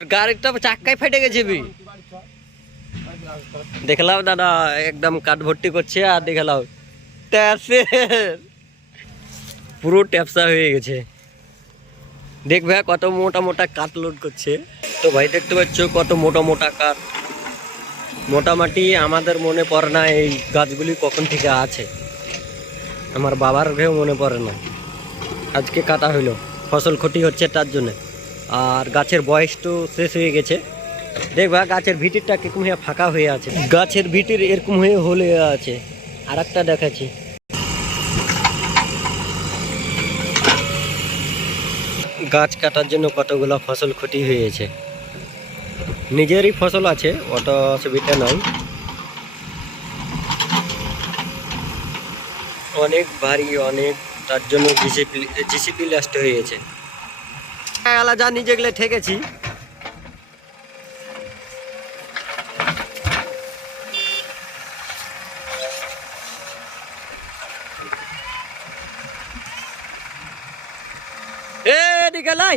গাড়িটা চাক্কায় ফেটে গেছে। দেখলাম দাদা একদম কাঠ ভর্তি করছে আর দেখলাম পুরো ট্যাপসা হয়ে গেছে। দেখবে কত মোটা মোটা কাঠ লোড করছে। তো ভাই দেখতে পাচ্ছ কত মোটা মোটা কাঠ। মোটামুটি আমাদের মনে পড়ে না এই গাছগুলি কখন থেকে আছে, আমার বাবার ঘেও মনে পড়ে না। আজকে কাটা হইলো, ফসল ক্ষতি হচ্ছে তার জন্য। আর গাছের বয়স তো শেষ হয়ে গেছে। দেখবা গাছের ভিটিরটা কিরকম হয়ে ফাঁকা হয়ে আছে, গাছের ভিটির এরকম হয়ে হলে আছে। আর একটা দেখাচ্ছি, গাছ কাটার জন্য কতগুলো ফসল ক্ষতি হয়েছে। নিজেরই ফসল আছে, অত অসুবিধা নয়। অনেক ভারী অনেক, তার জন্য জিসিপি লাস্ট হয়েছে। আলাদা নিজেগুলো ঠেকেছি। এদিকে লাই।